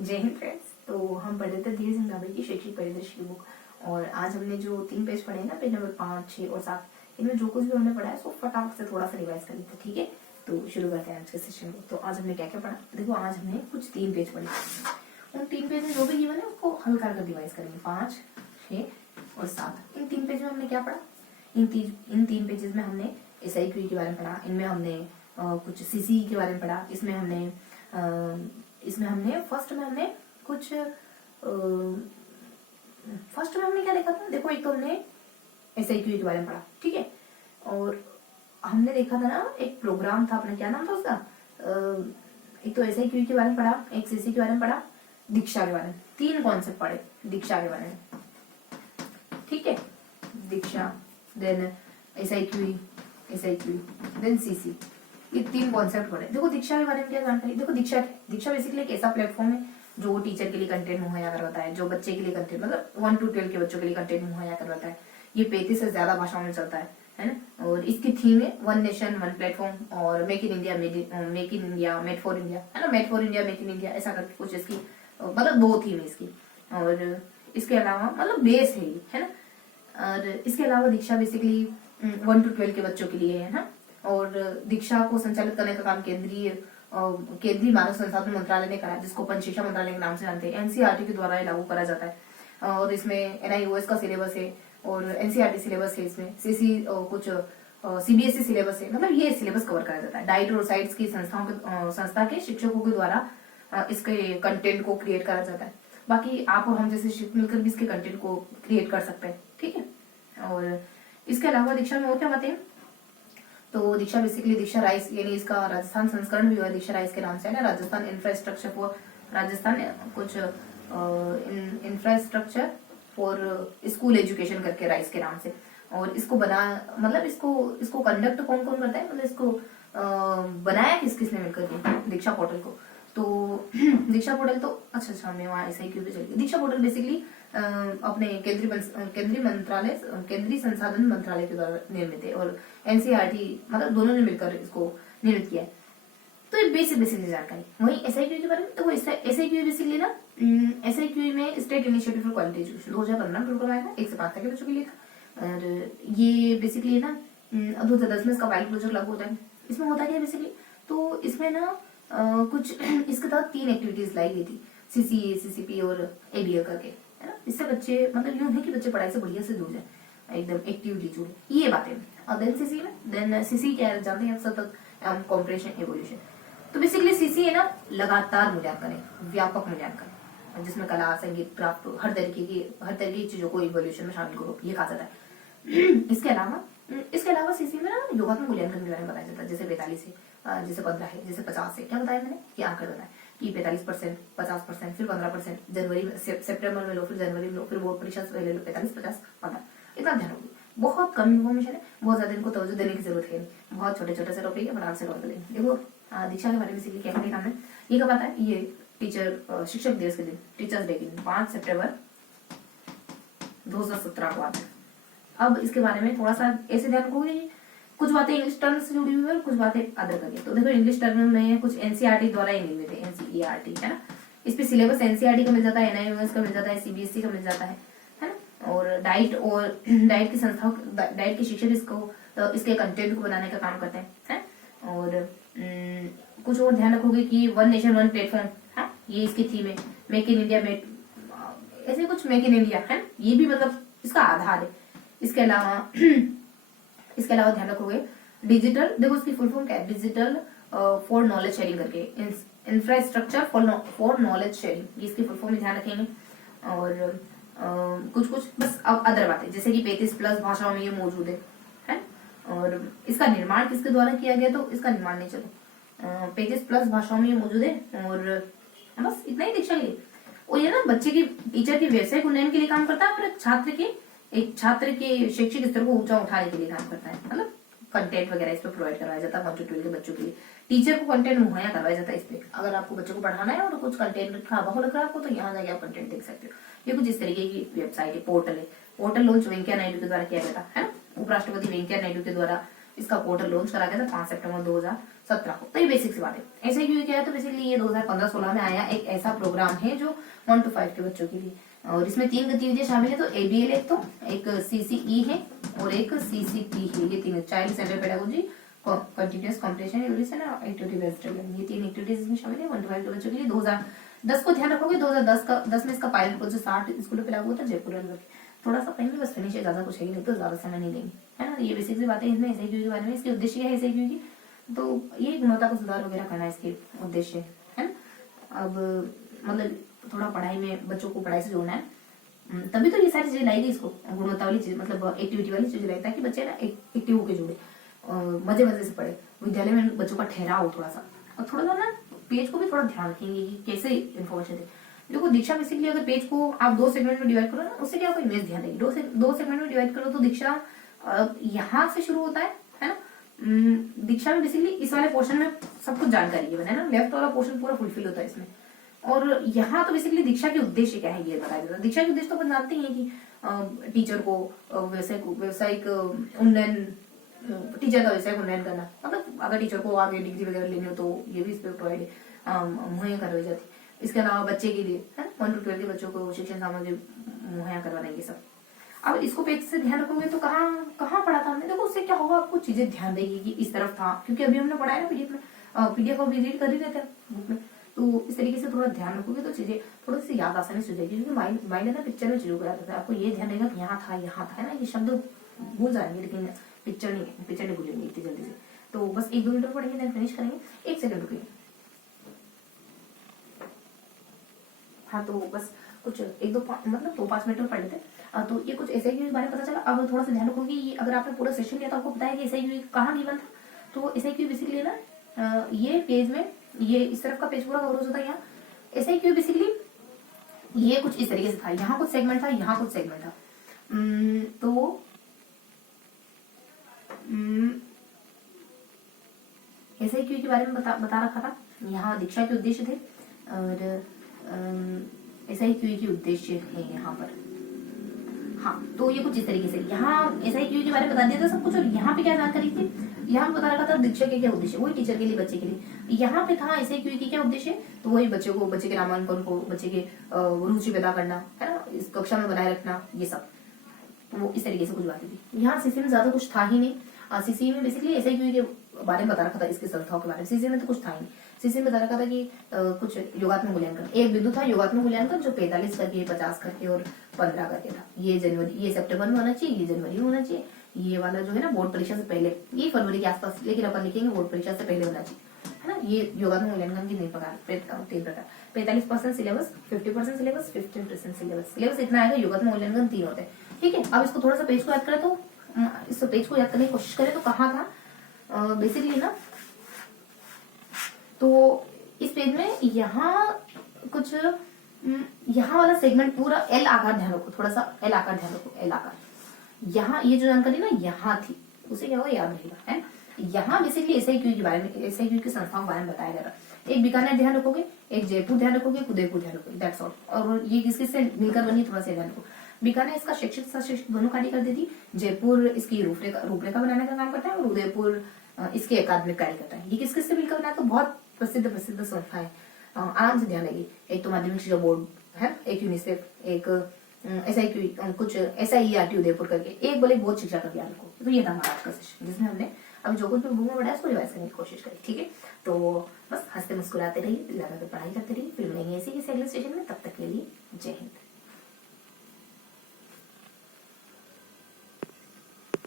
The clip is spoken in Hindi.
जय हिंद फ्रेंड्स। तो हम पढ़ रहे थे धीर सिंह रावत की शैक्षिक परिदृश्य की बुक, और आज हमने जो 3 पेज पढ़े ना, पेज नंबर 5, 6 और 7, इनमें जो कुछ भी हमने पढ़ा है उसको फटाफट से थोड़ा सा रिवाइज कर लेते हैं, ठीक है। तो शुरू करते हैं आज के सेशन को। तो आज हमने क्या क्या पढ़ा, देखो आज हमने कुछ 3 पेज पढ़े। उन 3 पेज में जो भी गिवन है उसको हल्का कर रिवाइज करेंगे। 5, 6 और 7, इन 3 पेज में हमने क्या पढ़ा। इन 3 पेजेस में हमने SIQ के बारे में पढ़ा। इनमें हमने कुछ CCE के बारे में पढ़ा। इसमें हमने फर्स्ट में हमने क्या देखा था, देखो एक तो हमने SIQ के बारे में पढ़ा, ठीक है। और हमने देखा था ना, एक प्रोग्राम था अपना, क्या नाम था उसका, एक तो SIQ के बारे में पढ़ा, एक CC के बारे में पढ़ा, दीक्षा के बारे में। 3 कॉन्सेप्ट पढ़े दीक्षा के बारे में, ठीक है। दीक्षा, देन SIQ देन CC, ये 3 कॉन्सेप्ट पढ़े। देखो दीक्षा के बारे में क्या जानकारी, देखो दीक्षा बेसिकली एक ऐसा प्लेटफॉर्म है जो टीचर के लिए कंटेंट मुहैया करवाता है, जो बच्चे के लिए कंटेंट, मतलब 1 to 12 के बच्चों के लिए कंटेंट मुहैया करवाता है। ये 35 से ज्यादा भाषाओं में चलता है ना। और इसकी थीम है 1 नेशन 1 प्लेटफॉर्म और make in India made for India, है ना। Made for India, make in India, ऐसा करके कुछ इसकी मतलब 2 थीम है इसकी। और इसके अलावा मतलब बेस है ना। और इसके अलावा दीक्षा बेसिकली 1 to 12 के बच्चों के लिए है ना। और दीक्षा को संचालित करने का काम केंद्रीय मानव संसाधन मंत्रालय ने करा, जिसको पंच शिक्षा मंत्रालय के नाम से जानते हैं। NCERT के द्वारा लागू करा जाता है। और इसमें NIOS का सिलेबस है और NCERT सिलेबस है। इसमें CC कुछ CBSE सिलेबस है, मतलब ये सिलेबस कवर करा जाता है। डाइट और साइट्स की संस्था के शिक्षकों के द्वारा इसके कंटेंट को क्रिएट करा जाता है। बाकी आप और हम जैसे शिक्षक मिलकर भी इसके कंटेंट को क्रिएट कर सकते हैं, ठीक है। और इसके अलावा दीक्षा में और क्या बातें हैं, तो दीक्षा बेसिकली दीक्षा राइस, यानी इसका राजस्थान संस्करण भी हुआ है दीक्षा राइस के नाम से, है ना। Rajasthan infrastructure for school education करके राइस के नाम से। और इसको मतलब इसको कंडक्ट कौन कौन करता है, मतलब इसको बनाया किसने मिलकर के, दीक्षा पोर्टल को। तो दीक्षा पोर्टल तो अच्छा हमें वहाँ SIQ पे चलेगी। दीक्षा पोर्टल बेसिकली अपने केंद्रीय संसाधन मंत्रालय के द्वारा निर्मित है, और NCERT मतलब दोनों ने मिलकर इसको निर्मित किया है। तो ये बेसिक जानकारी। वही SIQ के बारे में, तो वो SIQ बेसिकली ना, SIQ में state initiative for quality education 2015 में प्रोग्राम आया था, 1 से 5 तक के बच्चों के लिए था। और ये बेसिकली ना 2010 में इसका पायलट प्रोजेक्ट लागू होता है। इसमें होता क्या है बेसिकली, तो इसमें ना कुछ इसके तहत 3 एक्टिविटीज लाई गई थी, CCA, CCP और ABL करके, है ना। इससे बच्चे मतलब यूं है कि बच्चे पढ़ाई से बढ़िया से जुड़ जाए, एकदम एक्टिवली जुड़े, ये बातें। और देन CC क्या है जानते हैं, सतत एवं कॉम्प्रेशन एवोल्यूशन। तो बेसिकली CC है ना, लगातार मूल्यांकन है, व्यापक मूल्यांकन, जिसमें कला, संगीत, क्राफ्ट, हर तरीके की चीजों को इवोल्यूशन में शामिल करो, ये कहा जाता है। इसके अलावा CC में ना योगात्मक मूल्यांकन के बारे में बताया जाता है, जैसे 42 है, जैसे 15 है, जैसे 50 है। क्या बताया मैंने, ये आंकड़े बताया कि 45%, 50%, फिर 15%, जनवरी में सितंबर में लो, फिर जनवरी में लो, फिर बोर्ड परीक्षा से पहले लो, 45, 50, 15। इतना ध्यान रखो, बहुत कम इन्फॉर्मेशन है, बहुत ज्यादा इनको तवज्जो देने की जरूरत है, बहुत छोटे छोटे से टॉपिक है, फटाफट से कवर कर लेंगे। देखो दीक्षा के बारे में क्या क्या हमने ये कहा था, ये शिक्षक दिवस के दिन, टीचर्स डे के दिन 5 सितंबर 2017 को आता है। अब इसके बारे में थोड़ा सा ऐसे ध्यान रखोगे, कुछ बातें इंग्लिश टर्म से जुड़ी हुई है और कुछ बातें अदर करके। तो देखो इंग्लिश टर्म में कुछ NCERT द्वारा ही निर्मित है, NCERT, है ना। इस पे सिलेबस NCERT का मिल जाता है, NIOS का मिल जाता है, CBSE का मिल जाता है ना। और डाइट की शिक्षक इसके कंटेंट को बनाने का काम करते हैं। और कुछ और ध्यान रखोगे कि 1 नेशन 1 प्लेटफॉर्म, है, ये इसकी थीम है। मेक इन इंडिया, ऐसे कुछ मेक इन इंडिया है, ये भी मतलब इसका आधार है। इसके अलावा ध्यान रखोगे डिजिटल, देखो इसकी फुल फॉर्म क्या है, डिजिटल फॉर नॉलेज शेयरिंग करके, इंफ्रास्ट्रक्चर फॉर नॉलेज शेयरिंग, ये इसकी फुल फॉर्म में ध्यान रखेंगे। और कुछ बस अब अदर बातें, जैसे कि 35+ भाषाओं में ये मौजूद है। और इसका निर्माण किसके द्वारा किया गया, तो इसका निर्माण नहीं, चलो 35+ भाषाओं में ये मौजूद है। और बस इतना ही दीक्षा लिए। और ये ना बच्चे की टीचर के व्यवसायिक उन्नयन के लिए काम करता है, और एक छात्र के शैक्षिक स्तर को ऊंचा उठाने के लिए काम करता है, मतलब कंटेंट वगैरह इस पे प्रोवाइड करवाया जाता है 1 to 12 के बच्चों के लिए। टीचर को कंटेंट मुहैया करवाया जाता है इस पे। अगर आपको बच्चों को पढ़ाना है और कुछ कंटेंट खाबा लग रहा है आपको, तो यहाँ जाके आप कंटेंट देख सकते हो। ये कुछ इस तरीके की वेबसाइट है, पोर्टल लॉन्च वेंकैया नायडू के द्वारा किया गया था, है ना। उपराष्ट्रपति वेंकैया नायडू के द्वारा इसका पोर्टल लॉन्च करा गया था 5 सितंबर 17 को। तो ये बेसिक सी बात है। ऐसे क्यों क्या है, तो बेसिकली ये 2015-16 में आया एक ऐसा प्रोग्राम है जो 1 to 5 के बच्चों के लिए, और इसमें 3 गतिविधियां शामिल है। तो ABL एक CCE है और एक CCP है। ये 3 child centre pedagogy, continuous competition, evolution और एक्टिविटी बेस्ड लर्निंग, ये 3 एक्टिविटीज इसमें शामिल है 1 to 5 के बच्चों के लिए। 2010 को ध्यान रखोगे, 2010 में इसका पायलट प्रोजेक्ट 60 स्कूलों पे लागू हुआ था जयपुर और थोड़ा सा पढ़ेंगे बस, फिनिश है, ज्यादा कुछ है नहीं, तो ज्यादा समय नहीं देंगे, है ना। ये बेसिक सी बातें इसमें SIQ के बारे में। इसके उद्देश्य क्या है SIQ की, तो ये गुणवत्ता को सुधार वगैरह करना इसके उद्देश्य है ना। अब मतलब थोड़ा पढ़ाई में बच्चों को पढ़ाई से जोड़ना है, तभी तो ये सारी चीजें लाई गई इसको, गुणवत्ता वाली चीज, मतलब एक्टिविटी वाली चीजें लाई, ताकि बच्चे ना एक्टिव होकर जुड़े, मजे मजे से पढ़े। विद्यालय में बच्चों का ठहराव थोड़ा सा, और थोड़ा सा ना पेज को भी थोड़ा ध्यान रखेंगे कि कैसे इन्फॉर्मेशन दे। देखो दीक्षा बेसिकली अगर पेज को आप 2 सेगमेंट में डिवाइड करो ना, उससे क्या कोई इमेज ध्यान देगी। 2 सेगमेंट में डिवाइड करो तो दीक्षा यहाँ से शुरू होता है ना। दीक्षा में बेसिकली इस वाले पोर्शन में सब कुछ जानकारी है ना, लेफ्ट वाला पोर्शन पूरा फुलफिल होता है इसमें। और यहाँ तो बेसिकली दीक्षा के उद्देश्य क्या है ये बताया जाता है। दीक्षा के उद्देश्य तो अपन जानते ही है कि टीचर को व्यवसायिक उन्नयन, टीचर का व्यवसायिक उन्नयन करना, मतलब अगर टीचर को आगे डिग्री वगैरह लेनी हो तो ये भी इस पर प्रोवाइड मुहैया करवाई जाती है। इसके अलावा बच्चे के लिए 1 to 12 के बच्चों को शिक्षण सामग्री मुहैया करवाना, ये सब। अब इसको पेज से ध्यान रखोगे तो कहाँ पढ़ा था हमने, देखो उससे क्या होगा, आपको चीजें ध्यान देगी कि इस तरफ था, क्योंकि अभी हमने पढ़ा है ना PDF में, PDF को भी रीड कर ही रहते हैं बुक में। तो इस तरीके से थोड़ा ध्यान रखोगे तो चीजें थोड़ी सी याद आसानी से हो जाएगी, क्योंकि माइंड है ना पिक्चर में चीजों को याद रखता है। आपको ये ध्यान रहेगा कि यहाँ था है ना, ये शब्द भूल जाएंगे, लेकिन पिक्चर नहीं भूलेंगे इतनी जल्दी से। तो बस 1-2 मिनट पढ़ेंगे, देन फिनिश करेंगे। 1 सेकंड रुकेंगे। हाँ तो बस कुछ 1-2 मतलब 2-5 मिनट में पढ़ लेते हैं। तो ये कुछ SIQ के बारे में पता चला। अब थोड़ा सा ध्यान रखो कि अगर आपने पूरा सेशन लिया तो आपको पता है कि SIQ कहाँ गिवन था। तो SIQ बेसिकली ना ये पेज में, ये इस तरफ का पेज पूरा कवर होता है। यहाँ SIQ बेसिकली ये कुछ इस तरीके से था, यहाँ कुछ सेगमेंट था, यहाँ कुछ सेगमेंट था। तो SIQ के बारे में बता रखा था। यहाँ दीक्षा के उद्देश्य थे और SIQ के उद्देश्य है यहाँ पर। हाँ तो ये कुछ इस तरीके से यहाँ SIQ के बारे में बता दिया था सब कुछ। और यहाँ पे क्या जानकारी थी, यहाँ पे बता रखा था दीक्षा के क्या उद्देश्य, वही टीचर के लिए, बच्चे के लिए। यहाँ पे था SIQ की क्या उद्देश्य, तो वही बच्चे के नामांकन को, बच्चे के रुचि पैदा करना, है ना, इस कक्षा में बनाए रखना, ये सब। तो वो इस तरीके से कुछ बातें थी। यहाँ CC में ज्यादा कुछ था ही नहीं। CC में बेसिकली SIQ के बारे में बता रखा था, इसके संस्थाओं के बारे में। CC में तो कुछ था ही नहीं। CC में बता रखा था कि कुछ योगात्मक मूल्यांकन, एक बिंदु था योगात्मक मूल्यांकन जो 45 करके, 50 करके और 15 करके था। ये सितंबर में होना चाहिए, ये जनवरी में होना चाहिए, ये वाला जो है ना बोर्ड परीक्षा से पहले, ये फरवरी के आसपास, लेकिन अपन लिखेंगे बोर्ड परीक्षा से पहले होना चाहिए, है ना। ये योगात्मक मूल्यांकन की 3 प्रकार, 45% सिलेबस, 50% सिलेबस, 15% सिलेबस। सिलेबस इतना आएगा, योगात्मक मूल्यांकन 3 होते हैं, ठीक है। अब इसको थोड़ा सा पेज को याद करें तो, इस पेज को याद करने की कोशिश करें तो कहाँ था बेसिकली ना, तो इस पेज में यहाँ कुछ, यहाँ वाला सेगमेंट पूरा L आकार ध्यान रखो, थोड़ा सा L आकार ध्यान रखो, L आकार। यहाँ ये जो जानकारी ना यहाँ थी, उसे क्या होगा याद रहेगा, है। यहाँ बेसिकली SIQ के बारे में, SIQ की संस्थाओं के बारे में बताया जा रहा है। एक बीकानेर ध्यान रखोगे, एक जयपुर ध्यान रखोगे, एक उदयपुर ध्यान रखोगे, दैट्स ऑल। और ये किससे मिलकर बनी, थोड़ा सा ध्यान रखो। बीकानेर इसका शैक्षिक सशक्त दोनों कार्य कर देती, जयपुर इसकी रूपरेखा बनाने का काम करता है, और उदयपुर इसके अकादमिक कार्य करता है। ये किस किससे मिलकर बना है, तो बहुत प्रसिद्ध संस्था है, आराम से ध्यान लगी। एक तो माध्यमिक शिक्षा बोर्ड है, एक यूनिसेफ, एक SIQ, कुछ SIERT उदयपुर करके, एक बोले बोध शिक्षा का ज्ञान रखो। तो ये था हमारा आज का सेशन, जिसमें हमने अभी जो कुछ बुक में पढ़ा है उसको रिवाइज करने की कोशिश करी, ठीक है। तो बस हंसते मुस्कुराते रहिए, लगाकर पढ़ाई करते रहिए। फिर मिलेंगे ऐसे किसी अगले सेशन में, तब तक के लिए जय हिंद।